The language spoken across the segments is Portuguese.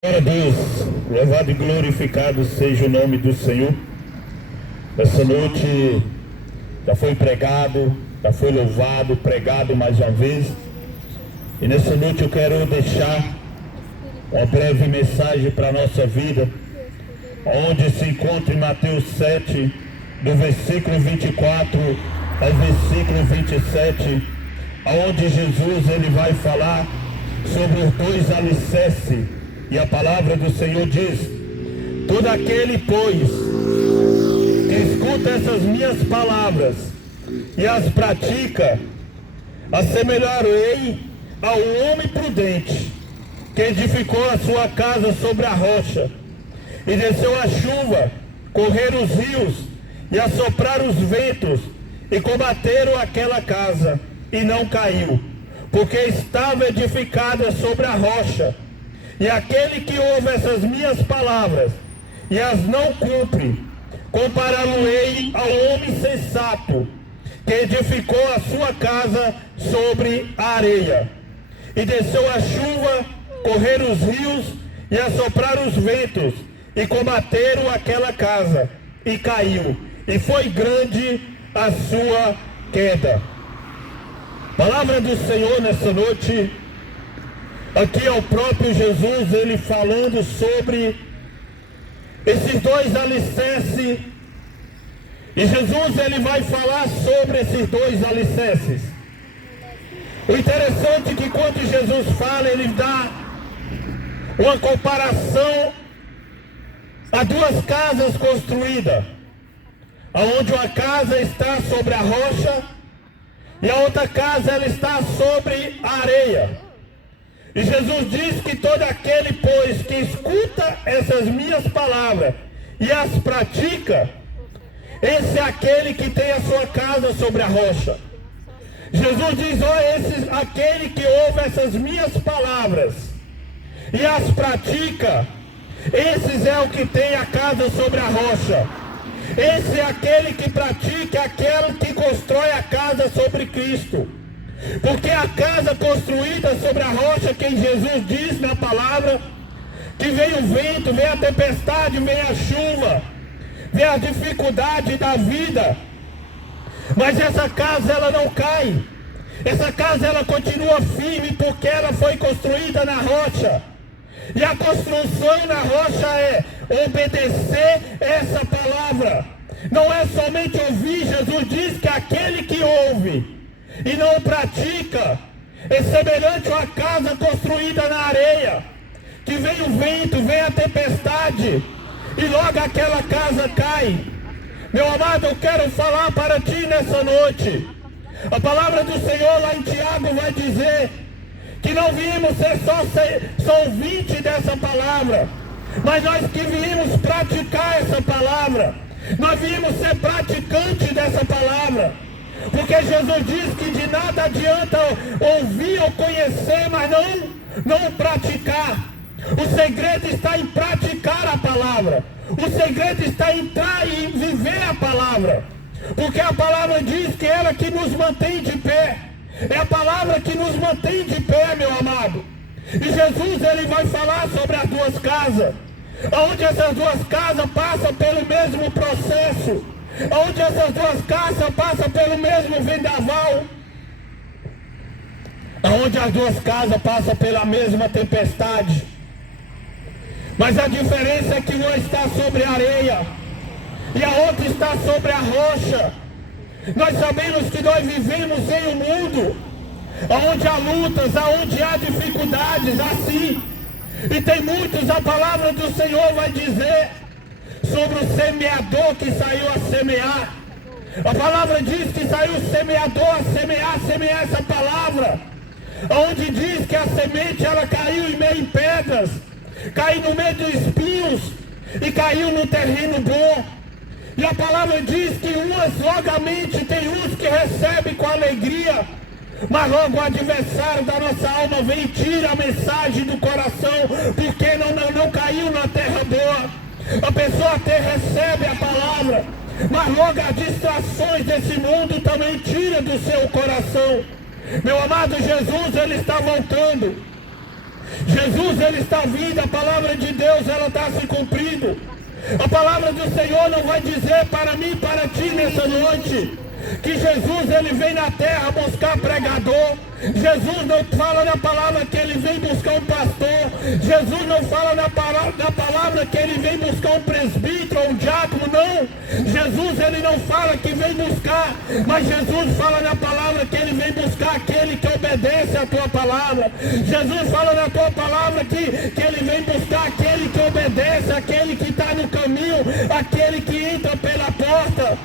Glória a Deus, louvado e glorificado seja o nome do Senhor. Essa noite já foi pregado, já foi louvado, pregado mais uma vez. E nessa noite eu quero deixar uma breve mensagem para a nossa vida, onde se encontra em Mateus 7, do versículo 24 ao versículo 27, onde Jesus ele vai falar sobre os dois alicerces. E a palavra do Senhor diz: todo aquele, pois, que escuta essas minhas palavras e as pratica, assemelharei a um homem prudente, que edificou a sua casa sobre a rocha, e desceu a chuva, correram os rios, e assopraram os ventos, e combateram aquela casa, e não caiu, porque estava edificada sobre a rocha. E aquele que ouve essas minhas palavras e as não cumpre, compará-lo-ei ao homem sensato, que edificou a sua casa sobre a areia. E desceu a chuva, correram os rios, e assopraram os ventos, e combateram aquela casa, e caiu, e foi grande a sua queda. Palavra do Senhor nessa noite. Aqui é o próprio Jesus, ele falando sobre esses dois alicerces. E Jesus ele vai falar sobre esses dois alicerces. O interessante é que quando Jesus fala, ele dá uma comparação a duas casas construídas, onde uma casa está sobre a rocha e a outra casa ela está sobre a areia. E Jesus diz que todo aquele, pois, que escuta essas minhas palavras e as pratica, esse é aquele que tem a sua casa sobre a rocha. Jesus diz, aquele que ouve essas minhas palavras e as pratica, esses é o que tem a casa sobre a rocha. Esse é aquele que pratica, aquele que constrói a casa sobre Cristo. Porque a casa construída sobre a rocha, que Jesus diz na palavra, que vem o vento, vem a tempestade, vem a chuva, vem a dificuldade da vida, mas essa casa ela não cai, essa casa ela continua firme, porque ela foi construída na rocha. E a construção na rocha é obedecer essa palavra, não é somente ouvir. Jesus diz que aquele que ouve e não pratica é semelhante a uma casa construída na areia, que vem o vento, vem a tempestade, e logo aquela casa cai. Meu amado, eu quero falar para ti nessa noite. A palavra do Senhor lá em Tiago vai dizer que não viemos ser só ouvinte dessa palavra, mas nós que viemos praticar essa palavra, nós viemos ser praticante dessa palavra. Porque Jesus diz que de nada adianta ouvir ou conhecer, mas não praticar. O segredo está em praticar a palavra. O segredo está em entrar e viver a palavra. Porque a palavra diz que é ela que nos mantém de pé. É a palavra que nos mantém de pé, meu amado. E Jesus ele vai falar sobre as duas casas, onde essas duas casas passam pelo mesmo processo, onde essas duas casas passam pelo mesmo vendaval, onde as duas casas passam pela mesma tempestade, mas a diferença é que uma está sobre a areia e a outra está sobre a rocha. Nós sabemos que nós vivemos em um mundo onde há lutas, onde há dificuldades, assim, e tem muitos, a palavra do Senhor vai dizer sobre o semeador que saiu a semear. A palavra diz que saiu o semeador a semear essa palavra, onde diz que a semente ela caiu em meio em pedras, caiu no meio de espinhos e caiu no terreno bom. E a palavra diz que umas logamente tem uns que recebem com alegria, mas logo o adversário da nossa alma vem e tira a mensagem do coração, porque não caiu na terra boa. A pessoa até recebe a palavra, mas logo as distrações desse mundo também tira do seu coração. Meu amado, Jesus ele está voltando. Jesus, ele está vindo, a palavra de Deus, ela está se cumprindo. A palavra do Senhor não vai dizer para mim e para ti nessa noite que Jesus, ele vem na terra buscar pregador. Jesus não fala na palavra que ele vem buscar um pastor. Jesus não fala na palavra que ele vem buscar um presbítero ou um diácono, não. Jesus, ele não fala que vem buscar, mas Jesus fala na palavra que ele vem buscar aquele que obedece a tua palavra. Jesus fala na tua palavra que ele vem buscar aquele que obedece, aquele que está no caminho, aquele que entra pela porta.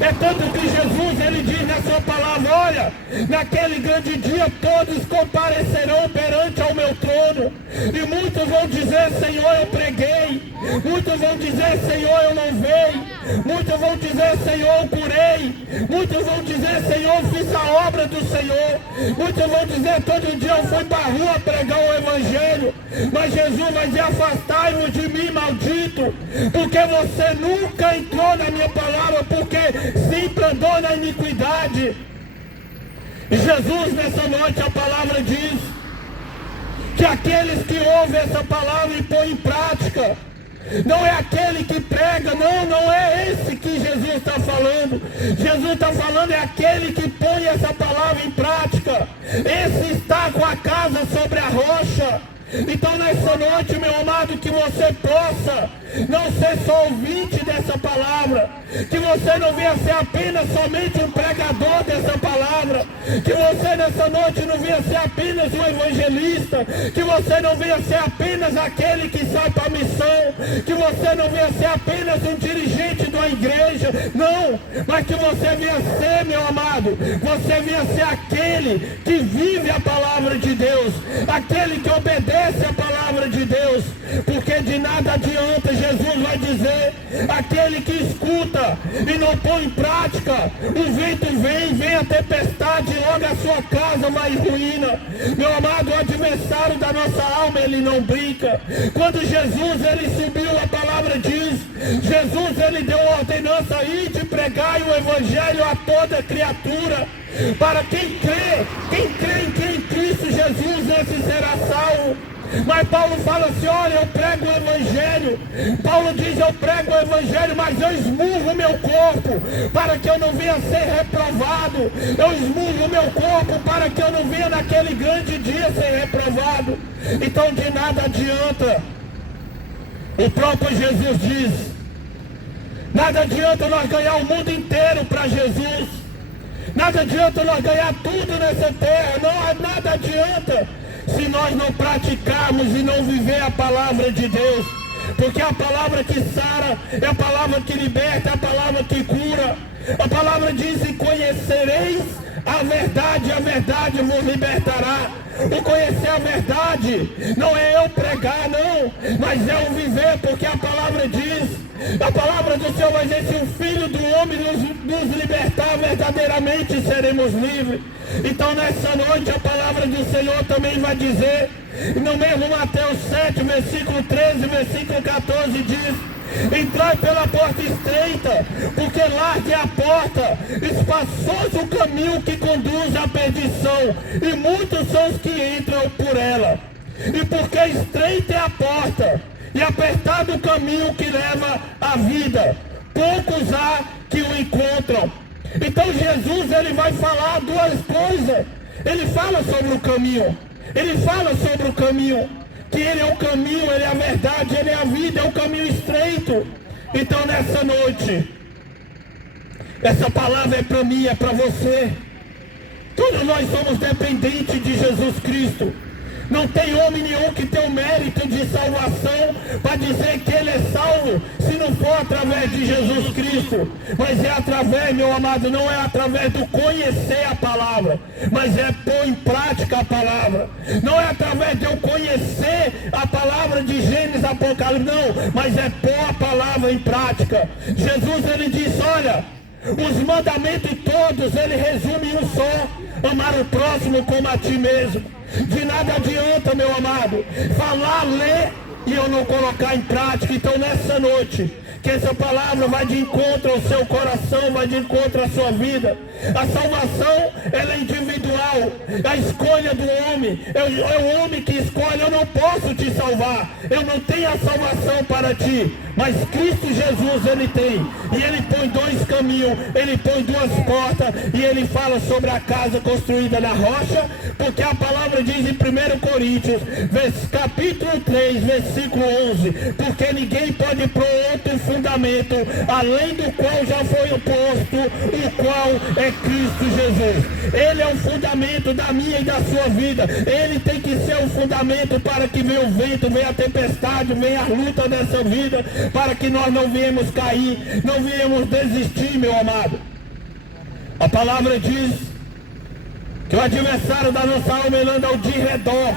É tanto que Jesus, ele diz na sua palavra: olha, naquele grande dia todos comparecerão perante ao meu trono, e muitos vão dizer: Senhor, eu preguei. Muitos vão dizer: Senhor, eu não veio. Muitos vão dizer: Senhor, eu curei. Muitos vão dizer: Senhor, eu fiz a obra do Senhor. Muitos vão dizer: todo dia eu fui para a rua pregar o Evangelho. Mas Jesus vai dizer: afastai-vos de mim, maldito, porque você nunca entrou na minha palavra, porque sempre andou na iniquidade. E Jesus, nessa noite, a palavra diz que aqueles que ouvem essa palavra e põem em prática, não é aquele que prega, não é esse que Jesus está falando. Jesus está falando é aquele que põe essa palavra em prática. Esse está com a casa sobre a rocha. Então nessa noite, meu amado, que você possa não ser só ouvinte dessa palavra, que você não venha ser apenas somente um pregador dessa palavra, que você nessa noite não venha ser apenas um evangelista, que você não venha ser apenas aquele que sai para a missão, que você não venha ser apenas um dirigente de uma igreja, não, mas que você venha ser, meu amado, você venha ser aquele que vive a palavra de Deus, aquele que obedece a palavra de Deus, porque de nada adianta, Jesus vai dizer, aquele que escuta e não põe em prática, o vento vem a tempestade, e logo a sua casa vai em ruína. Meu amado, o adversário da nossa alma, ele não brinca. Quando Jesus, ele subiu, a palavra diz, Jesus, ele deu ordenança aí de pregar o evangelho a toda criatura. Para quem crê em Cristo Jesus, esse será salvo. Mas Paulo fala assim: olha, eu prego o evangelho. Paulo diz: eu prego o evangelho, mas eu esmurro o meu corpo para que eu não venha ser reprovado. Eu esmurro o meu corpo para que eu não venha naquele grande dia ser reprovado. Então de nada adianta. O próprio Jesus diz: nada adianta nós ganhar o mundo inteiro para Jesus. Nada adianta nós ganhar tudo nessa terra. Não, nada adianta se nós não praticarmos e não viver a palavra de Deus. Porque a palavra que sara, é a palavra que liberta, é a palavra que cura. A palavra diz: e conhecereis a verdade vos libertará. O conhecer a verdade não é eu pregar, não, mas é o viver, porque a palavra diz, a palavra do Senhor vai dizer: se o Filho do Homem nos libertar, verdadeiramente seremos livres. Então nessa noite a palavra do Senhor também vai dizer, no mesmo Mateus 7, versículo 13, versículo 14 diz: entrai pela porta estreita, porque larga é a porta, espaçoso o caminho que conduz à perdição, e muitos são os que entram por ela. E porque estreita é a porta, e apertado o caminho que leva à vida, poucos há que o encontram. Então Jesus, ele vai falar duas coisas. Ele fala sobre o caminho, ele fala sobre o caminho, que ele é o caminho, ele é a verdade, ele é a vida, é o caminho estreito. Então nessa noite, essa palavra é para mim, é para você. Todos nós somos dependentes de Jesus Cristo. Não tem homem nenhum que tenha o mérito de salvação para dizer que ele é salvo, se não for através de Jesus Cristo. Mas é através, meu amado, não é através do conhecer a palavra, mas é pôr em prática a palavra. Não é através de eu conhecer a palavra de Gênesis, Apocalipse, não, mas é pôr a palavra em prática. Jesus, ele disse: olha, os mandamentos todos, ele resume em um só: amar o próximo como a ti mesmo. De nada adianta, meu amado, falar, ler, e eu não colocar em prática. Então nessa noite, que essa palavra vai de encontro ao seu coração, vai de encontro à sua vida. A salvação, ela é individual, a escolha do homem, é o homem que escolhe. Eu não posso te salvar, eu não tenho a salvação para ti, mas Cristo Jesus, ele tem, e ele põe dois caminhos, ele põe duas portas, e ele fala sobre a casa construída na rocha, porque a palavra diz em 1 Coríntios, capítulo 3, versículo 11, porque ninguém pode pôr outro fundamento, além do qual já foi posto, o qual é Cristo Jesus. Ele é o fundamento da minha e da sua vida. Ele tem que ser o fundamento para que venha o vento, venha a tempestade, venha a luta dessa vida, para que nós não viemos cair, não viemos desistir, meu amado. A palavra diz que o adversário da nossa alma, ele anda ao redor,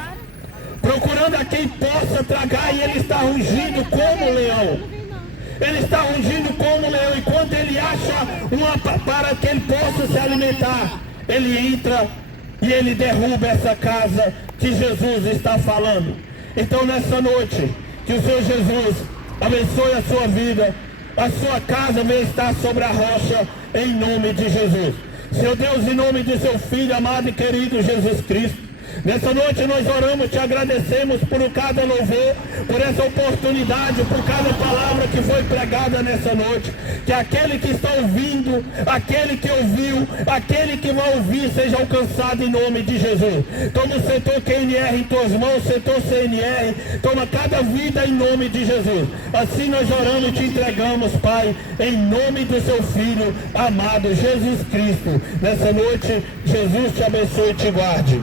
procurando a quem possa tragar, e ele está rugindo como leão. Ele está rugindo como leão, e quando ele acha para que ele possa se alimentar, ele entra e ele derruba essa casa que Jesus está falando. Então nessa noite, que o Senhor Jesus abençoe a sua vida, a sua casa venha estar sobre a rocha, em nome de Jesus. Senhor Deus, em nome de seu Filho amado e querido Jesus Cristo, nessa noite nós oramos, te agradecemos por cada louvor, por essa oportunidade, por cada palavra que foi pregada nessa noite. Que aquele que está ouvindo, aquele que ouviu, aquele que vai ouvir, seja alcançado em nome de Jesus. Toma o setor QNR em tuas mãos, setor CNR, toma cada vida em nome de Jesus. Assim nós oramos e te entregamos, Pai, em nome do seu Filho amado Jesus Cristo. Nessa noite, Jesus te abençoe e te guarde.